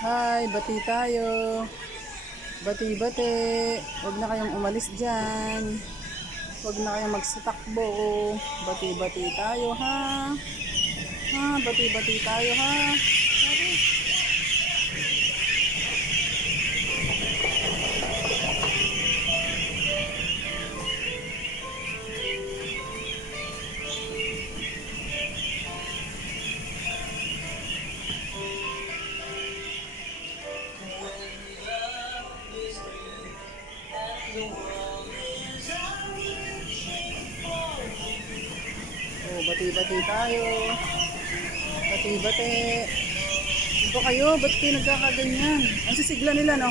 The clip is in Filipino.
Hi, bati tayo. Bati-bati. Huwag na kayong umalis dyan. Huwag na kayong magsatakbo. Bati-bati tayo, ha? Ha? Bati-bati tayo, ha? Oh, bati-bati tayo. Bati-bati. Ito kayo, ba't kayo nagkakaganyan? Ang sisigla nila, no?